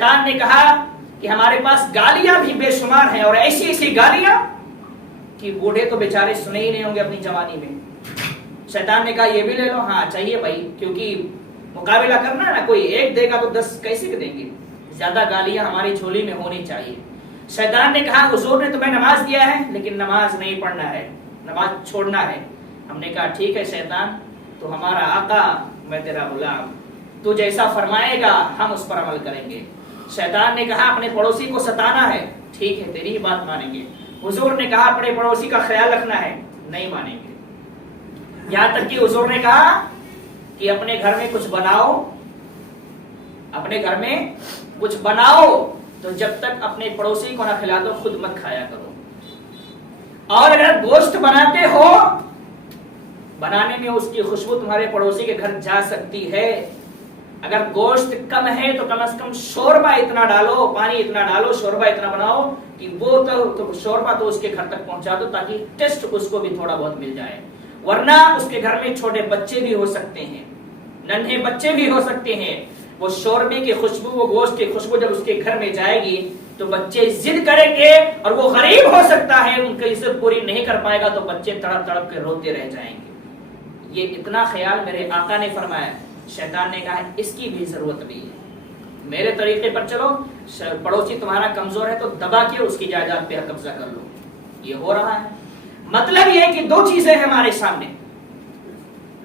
شیطان نے کہا کہ ہمارے پاس گالیاں بھی بے شمار ہیں، اور ایسی ایسی گالیاں کہ بوڑھے تو بیچارے سنے ہی نہیں ہوں گے اپنی جوانی میں۔ شیطان نے کہا یہ بھی لے لو۔ ہاں چاہیے بھائی، کیونکہ مقابلہ کرنا ہے نا، کوئی ایک دے گا تو 10 کیسے دیں گے، زیادہ گالیاں ہماری جھولی میں ہونی چاہیے۔ شیطان نے کہا حضور نے تمہیں نماز دیا ہے لیکن نماز نہیں پڑھنا ہے، نماز چھوڑنا ہے۔ ہم نے کہا ٹھیک ہے شیطان، تو ہمارا آقا، میں تیرا غلام، تو جیسا فرمائے گا ہم اس پر عمل کریں گے۔ شیطان نے کہا اپنے پڑوسی کو ستانا ہے، ٹھیک ہے تیری ہی بات مانیں گے۔ حضور نے کہا اپنے پڑوسی کا خیال رکھنا ہے، نہیں مانیں گے۔ یہاں تک کہ حضور نے کہا کہ اپنے گھر میں کچھ بناؤ، اپنے گھر میں کچھ بناؤ تو جب تک اپنے پڑوسی کو نہ کھلا دو خود مت کھایا کرو، اور اگر گوشت بناتے ہو، بنانے میں اس کی خوشبو تمہارے پڑوسی کے گھر جا سکتی ہے۔ اگر گوشت کم ہے تو کم از کم شوربہ اتنا ڈالو، پانی اتنا ڈالو، شوربہ اتنا بناؤ کہ وہ تو شوربہ تو اس کے گھر تک پہنچا دو تاکہ ٹیسٹ اس کو بھی تھوڑا بہت مل جائے۔ ورنہ اس کے گھر میں چھوٹے بچے بھی ہو سکتے ہیں، ننھے بچے بھی ہو سکتے ہیں، وہ شوربے کی خوشبو، وہ گوشت کی خوشبو جب اس کے گھر میں جائے گی تو بچے ضد کریں گے، اور وہ غریب ہو سکتا ہے ان کی عزت پوری نہیں کر پائے گا تو بچے تڑپ تڑپ کے روتے رہ جائیں گے۔ یہ اتنا خیال میرے آقا نے فرمایا۔ شیطان نے کہا اس کی بھی ضرورت نہیں ہے، میرے طریقے پر چلو، پڑوسی تمہارا کمزور ہے تو دبا کے اس کی جائیداد پہ قبضہ کر لو۔ یہ ہو رہا ہے۔ مطلب یہ ہے کہ دو چیزیں ہیں ہمارے سامنے،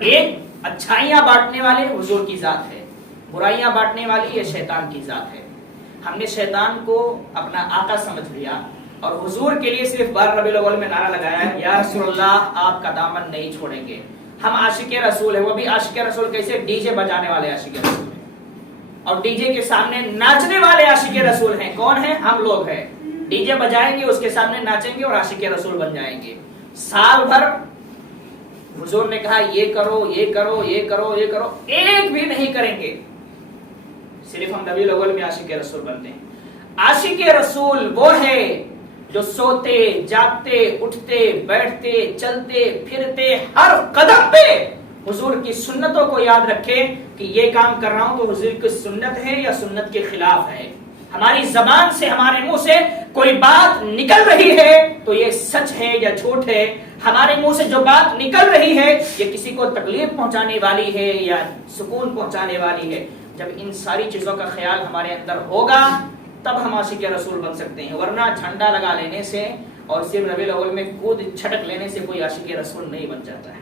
ایک اچھائیاں بانٹنے والے حضور کی ذات ہے، برائیاں بانٹنے والی یہ شیطان کی ذات ہے۔ ہم نے شیطان کو اپنا آقا سمجھ لیا اور حضور کے لیے صرف 12 ربیع الاول میں نعرہ لگایا یا رسول اللہ آپ کا دامن نہیں چھوڑیں گے، ہم عاشق رسول ہیں۔ وہ بھی عاشق رسول کیسے؟ ڈی جے بجانے والے عاشق رسول ہیں، اور ڈی جے کے سامنے ناچنے والے عاشق رسول ہیں۔ کون ہیں؟ ہم لوگ ہیں۔ ڈی جے بجائیں گے، اس کے سامنے ناچیں گے اور عاشق رسول بن جائیں گے۔ سال بھر حضور نے کہا یہ کرو، یہ کرو، یہ کرو، یہ کرو، ایک بھی نہیں کریں گے، صرف ہم ربیع الاول میں عاشق رسول بنتے ہیں۔ عاشق رسول وہ ہے جو سوتے جاگتے اٹھتے بیٹھتے چلتے پھرتے ہر قدم پہ حضور کی سنتوں کو یاد رکھے کہ یہ کام کر رہا ہوں تو حضور کی سنت ہے یا سنت کے خلاف ہے۔ ہماری زبان سے، ہمارے منہ سے کوئی بات نکل رہی ہے تو یہ سچ ہے یا جھوٹ ہے، ہمارے منہ سے جو بات نکل رہی ہے یہ کسی کو تکلیف پہنچانے والی ہے یا سکون پہنچانے والی ہے۔ جب ان ساری چیزوں کا خیال ہمارے اندر ہوگا تب ہم عاشق رسول بن سکتے ہیں، ورنہ جھنڈا لگا لینے سے اور صرف ربیع الاول میں کود چھٹک لینے سے کوئی عاشق رسول نہیں بن جاتا ہے۔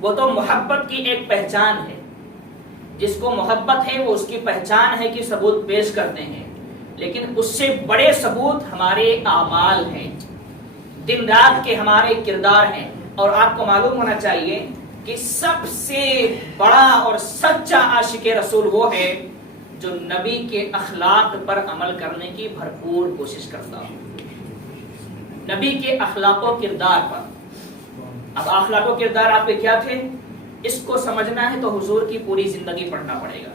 وہ تو محبت کی ایک پہچان ہے، جس کو محبت ہے وہ اس کی پہچان ہے کہ ثبوت پیش کرتے ہیں، لیکن اس سے بڑے ثبوت ہمارے اعمال ہیں، دن رات کے ہمارے کردار ہیں۔ اور آپ کو معلوم ہونا چاہیے کہ سب سے بڑا اور سچا عاشق رسول وہ ہے جو نبی کے اخلاق پر عمل کرنے کی بھرپور کوشش کرتا ہو، نبی کے اخلاق و کردار پر۔ اب اخلاق و کردار آپ کے کیا تھے، اس کو سمجھنا ہے تو حضور کی پوری زندگی پڑھنا پڑے گا۔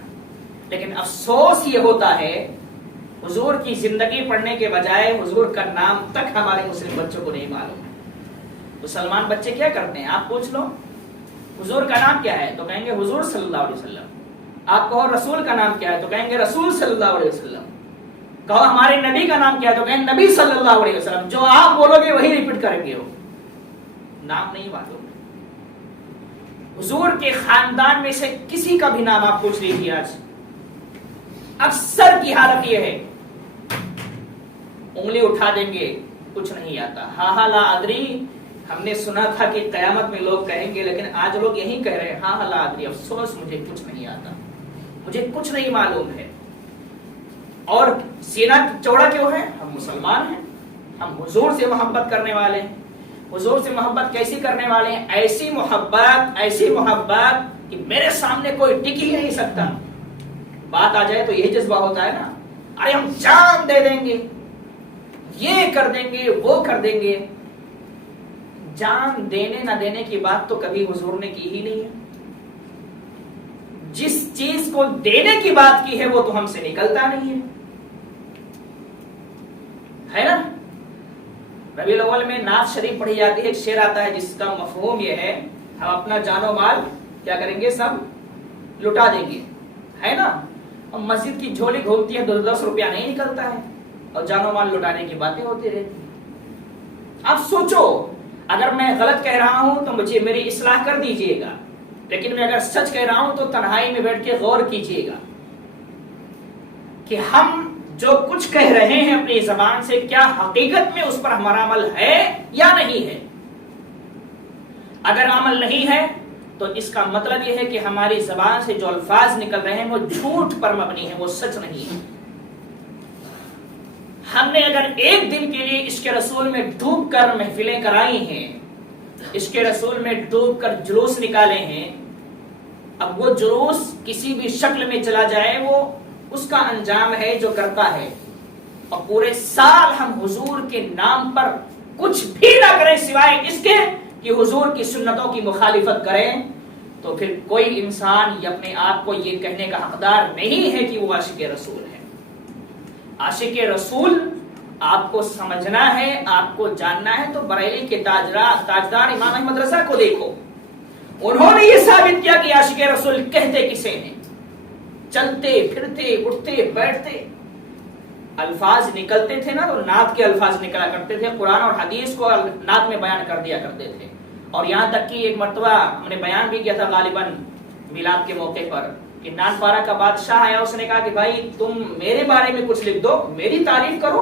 لیکن افسوس یہ ہوتا ہے حضور کی زندگی پڑھنے کے بجائے حضور کا نام تک ہمارے مسلم بچوں کو نہیں معلوم ہے۔ مسلمان بچے کیا کرتے ہیں، آپ پوچھ لو حضور کا نام کیا ہے تو کہیں گے حضور صلی اللہ علیہ وسلم۔ آپ کہو رسول کا نام کیا ہے تو کہیں گے رسول صلی اللہ علیہ وسلم۔ کہو ہمارے نبی کا نام کیا ہے تو کہیں نبی صلی اللہ علیہ وسلم۔ جو آپ بولو گے وہی ریپیٹ کریں گے، ہو نام نہیں معلوم۔ حضور کے خاندان میں سے کسی کا بھی نام آپ پوچھ لیجیے، آج اکثر کی حالت یہ ہے انگلی اٹھا دیں گے، کچھ نہیں آتا۔ ہاں ہاں لا ادری، ہم نے سنا تھا کہ قیامت میں لوگ کہیں گے، لیکن آج لوگ یہی کہہ رہے ہیں ہاں ہاں لا ادری، افسوس مجھے کچھ نہیں آتا، مجھے کچھ نہیں معلوم ہے۔ اور سینہ چوڑا کیوں ہے؟ ہم مسلمان ہیں، ہم حضور سے محبت کرنے والے ہیں۔ حضور سے محبت کیسی کرنے والے ہیں؟ ایسی محبت کہ میرے سامنے کوئی ٹک ہی نہیں سکتا۔ بات آ جائے تو یہی جذبہ ہوتا ہے نا، ارے ہم جان دے دیں گے، یہ کر دیں گے، وہ کر دیں گے۔ جان دینے نہ دینے کی بات تو کبھی حضور نے کی ہی نہیں ہے۔ جس چیز کو دینے کی بات کی ہے وہ تو ہم سے نکلتا نہیں ہے نا۔ ربیع الاول میں نعت شریف پڑھی جاتی ہے، ایک شعر آتا ہے جس کا مفہوم یہ ہے ہم اپنا جان و مال کیا کریں گے، سب لٹا دیں گے، ہے نا۔ اور مسجد کی جھولی گھومتی ہے 10 روپیہ نہیں نکلتا ہے اور جان و مال لٹانے کی باتیں ہوتی رہتی۔ اب سوچو اگر میں غلط کہہ رہا ہوں تو مجھے میری اصلاح کر دیجئے گا، لیکن میں اگر سچ کہہ رہا ہوں تو تنہائی میں بیٹھ کے غور کیجئے گا کہ ہم جو کچھ کہہ رہے ہیں اپنی زبان سے کیا حقیقت میں اس پر ہمارا عمل ہے یا نہیں ہے۔ اگر عمل نہیں ہے تو اس کا مطلب یہ ہے کہ ہماری زبان سے جو الفاظ نکل رہے ہیں وہ جھوٹ پر مبنی ہیں، وہ سچ نہیں ہے۔ ہم نے اگر ایک دن کے لیے عشق رسول میں ڈوب کر محفلیں کرائی ہیں، عشق رسول میں ڈوب کر جلوس نکالے ہیں، اب وہ جلوس کسی بھی شکل میں چلا جائے وہ اس کا انجام ہے جو کرتا ہے، اور پورے سال ہم حضور کے نام پر کچھ بھی نہ کریں سوائے اس کے کہ حضور کی سنتوں کی مخالفت کریں، تو پھر کوئی انسان یہ اپنے آپ کو یہ کہنے کا حقدار نہیں ہے کہ وہ عاشق رسول ہے۔ عاشق رسول آپ کو سمجھنا ہے، آپ کو جاننا ہے تو بریلی کے تاجدار امام احمد رضا کو دیکھو، انہوں نے یہ ثابت کیا کہ عاشق رسول کہتے کسے ہیں، چلتے پھرتے اٹھتے بیٹھتے الفاظ نکلتے تھے نا تو نعت کے الفاظ نکلا کرتے تھے، قرآن اور حدیث کو نعت میں بیان کر دیا کرتے تھے، اور یہاں تک کہ ایک مرتبہ ہم نے بیان بھی کیا تھا غالباً میلاد کے موقع پر کہ نان پارا کا بادشاہ آیا، اس نے کہا کہ بھائی تم میرے بارے میں کچھ لکھ دو، میری تعریف کرو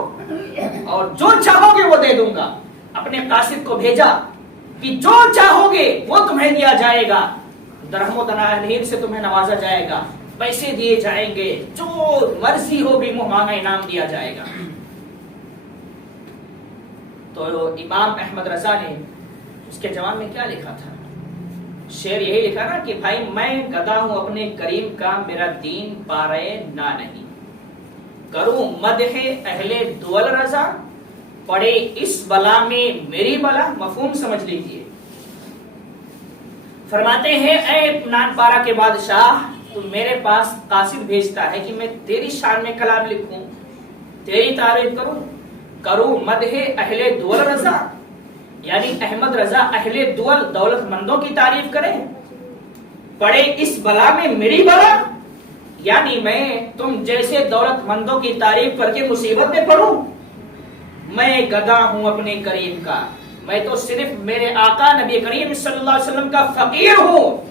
اور جو چاہو گے وہ دے دوں گا۔ اپنے قاصد کو بھیجا کہ جو چاہو گے وہ تمہیں دیا جائے گا، درہم و دنانیر سے تمہیں نوازا جائے گا، پیسے دیے جائیں گے، جو مرضی ہو بھی منہ مانگا انعام دیا جائے گا۔ تو امام احمد رضا نے اس کے جواب میں کیا لکھا تھا؟ شعر یہی لکھا نا کہ بھائی میں گدا ہوں اپنے کریم کا، میرا دین پارے نہ نہیں، کروں مدح اہل دول رضا، پڑے اس بلا میں میری بلا۔ مفہوم سمجھ لیجئے، فرماتے ہیں اے نان پارا کے بادشاہ، تو میرے پاس قاصد بھیجتا ہے کہ میں تیری شان میں کلام لکھوں، تیری تعریف کروں مدح اہل دول رضا، یعنی احمد رضا اہل دول دولت مندوں کی تعریف کرے، پڑے اس بلا میں میری بلا، یعنی میں تم جیسے دولت مندوں کی تعریف کر کے مصیبت میں پڑوں۔ میں گدا ہوں اپنے کریم کا، میں تو صرف میرے آقا نبی کریم صلی اللہ علیہ وسلم کا فقیر ہوں،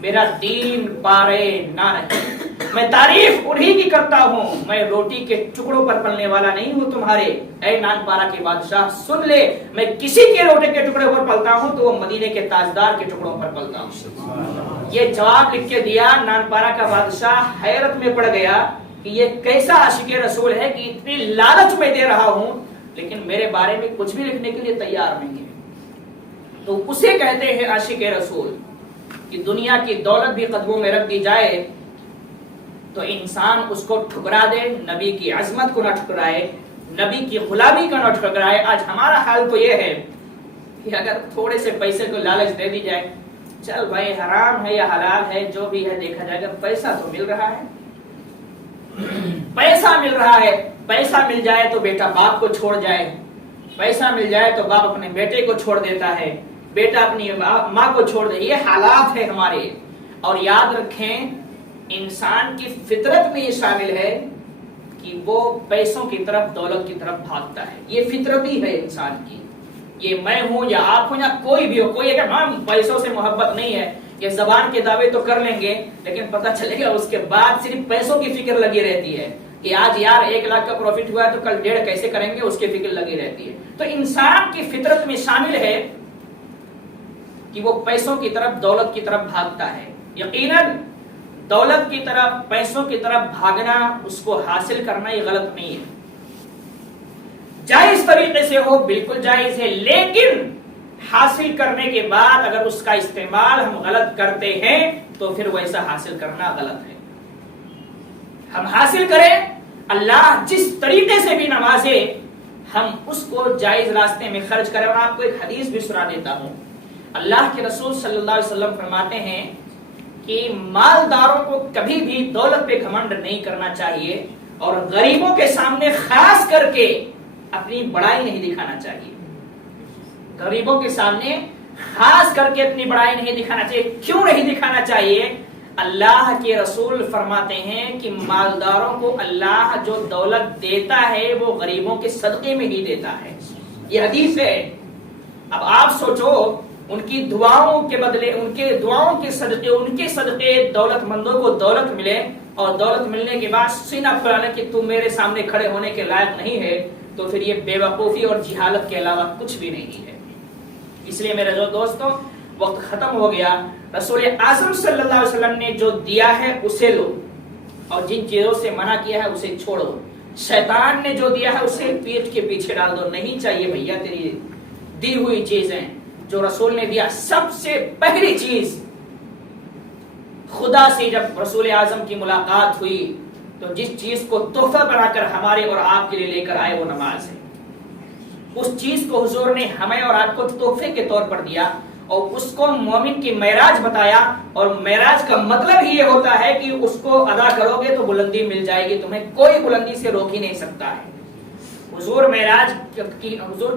میرا دین پارے نہ رہے، میں تعریف انہی کی کرتا ہوں، میں روٹی کے ٹکڑوں پر پلنے والا نہیں ہوں تمہارے۔ اے نان پارا کے بادشاہ سن لے، میں کسی کے روٹے کے ٹکڑے پر پلتا ہوں تو وہ مدینے کے تاجدار کے ٹکڑوں پر پلتا ہوں۔ یہ جواب لکھ کے دیا، نان پارا کا بادشاہ حیرت میں پڑ گیا کہ یہ کیسا عاشق رسول ہے کہ اتنی لالچ میں دے رہا ہوں لیکن میرے بارے میں کچھ بھی لکھنے کے لیے تیار نہیں ہے۔ تو اسے کہتے ہیں عاشق رسول کہ دنیا کی دولت بھی قدموں میں رکھ دی جائے تو انسان اس کو ٹھکرا دے، نبی کی عظمت کو نہ ٹھکرائے، نبی کی غلامی کو نہ ٹھکرائے۔ آج ہمارا حال تو یہ ہے کہ اگر تھوڑے سے پیسے کو لالچ دے دی جائے، چل بھائی حرام ہے یا حلال ہے جو بھی ہے دیکھا جائے گا، پیسہ تو مل رہا ہے، پیسہ مل رہا ہے، پیسہ مل جائے تو بیٹا باپ کو چھوڑ جائے، پیسہ مل جائے تو باپ اپنے بیٹے کو چھوڑ دیتا ہے، بیٹا اپنی ماں کو چھوڑ دے، یہ حالات ہے ہمارے۔ اور یاد رکھیں انسان کی فطرت میں یہ شامل ہے کہ وہ پیسوں کی طرف، دولت کی طرف بھاگتا ہے، یہ فطرتی ہے انسان کی۔ یہ میں ہوں یا آپ ہوں یا کوئی بھی ہو، کوئی اگر ہم پیسوں سے محبت نہیں ہے، یہ زبان کے دعوے تو کر لیں گے لیکن پتہ چلے گا اس کے بعد صرف پیسوں کی فکر لگی رہتی ہے کہ آج یار 1 لاکھ کا پروفٹ ہوا ہے تو کل 1.5 کیسے کریں گے، اس کی فکر لگی رہتی ہے۔ تو انسان کی فطرت میں شامل ہے کہ وہ پیسوں کی طرف، دولت کی طرف بھاگتا ہے۔ یقیناً دولت کی طرف، پیسوں کی طرف بھاگنا، اس کو حاصل کرنا یہ غلط نہیں ہے، جائز طریقے سے ہو بالکل جائز ہے، لیکن حاصل کرنے کے بعد اگر اس کا استعمال ہم غلط کرتے ہیں تو پھر ویسا حاصل کرنا غلط ہے۔ ہم حاصل کریں، اللہ جس طریقے سے بھی نوازے ہم اس کو جائز راستے میں خرچ کریں۔ اور آپ کو ایک حدیث بھی سنا دیتا ہوں، اللہ کے رسول صلی اللہ علیہ وسلم فرماتے ہیں کہ مالداروں کو کبھی بھی دولت پہ گھمنڈ نہیں کرنا چاہیے اور غریبوں کے سامنے خاص کر کے اپنی بڑائی نہیں دکھانا چاہیے۔ غریبوں کے سامنے خاص کر کے اپنی بڑائی نہیں دکھانا چاہیے۔ کیوں نہیں دکھانا چاہیے؟ اللہ کے رسول فرماتے ہیں کہ مالداروں کو اللہ جو دولت دیتا ہے وہ غریبوں کے صدقے میں ہی دیتا ہے. یہ حدیث ہے. اب آپ سوچو ان کی دعاؤں کے بدلے ان کے دعاؤں کے صدقے دولت مندوں کو دولت ملے اور دولت ملنے کے بعد سینہ پھلانے کہ تم میرے سامنے کھڑے ہونے کے لائق نہیں ہے, تو پھر یہ بے وقوفی اور جہالت کے علاوہ کچھ بھی نہیں ہے. اس لیے میرے جو دوستوں وقت ختم ہو گیا. رسول اعظم صلی اللہ علیہ وسلم نے جو دیا ہے اسے لو اور جن چیزوں سے منع کیا ہے اسے چھوڑو. شیطان نے جو دیا ہے اسے پیٹھ کے پیچھے ڈال دو. نہیں چاہیے بھیا تیری دی ہوئی چیزیں جو رسول نے دیا. سب سے پہلی چیز خدا سے جب رسول اعظم کی ملاقات ہوئی تو جس چیز کو تحفہ بنا کر ہمارے اور آپ کے لیے لے کر آئے وہ نماز ہے. اس چیز کو حضور نے ہمیں اور آپ کو تحفے کے طور پر دیا اور اس کو مومن کی معراج بتایا. اور معراج کا مطلب ہی یہ ہوتا ہے کہ اس کو ادا کرو گے تو بلندی مل جائے گی, تمہیں کوئی بلندی سے روک ہی نہیں سکتا ہے. حضور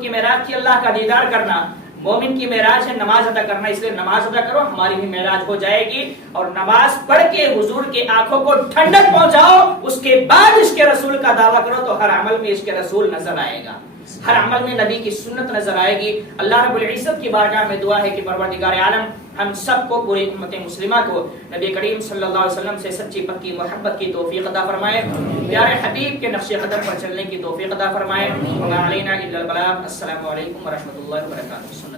کی معراج کی اللہ کا دیدار کرنا, مومن کی معراج ہے نماز ادا کرنا. اس لیے نماز ادا کرو, ہماری بھی معراج ہو جائے گی. اور نماز پڑھ کے حضور کے آنکھوں کو ٹھنڈک پہنچاؤ, اس کے بعد عشق رسول کا دعویٰ کرو تو ہر عمل میں عشق رسول نظر آئے گا, ہر عمل میں نبی کی سنت نظر آئے گی. اللہ رب العزت کی بارگاہ میں دعا ہے کہ پروردگار عالم ہم سب کو, پوری امت مسلمہ کو نبی کریم صلی اللہ علیہ وسلم سے سچی پکی محبت کی توفیق عطا فرمائے, پیارے حبیب کے نقش قدم پر چلنے کی توفیق عطا فرمائے. وما علینا الا البلاغ. السلام علیکم ورحمۃ اللہ وبرکاتہ.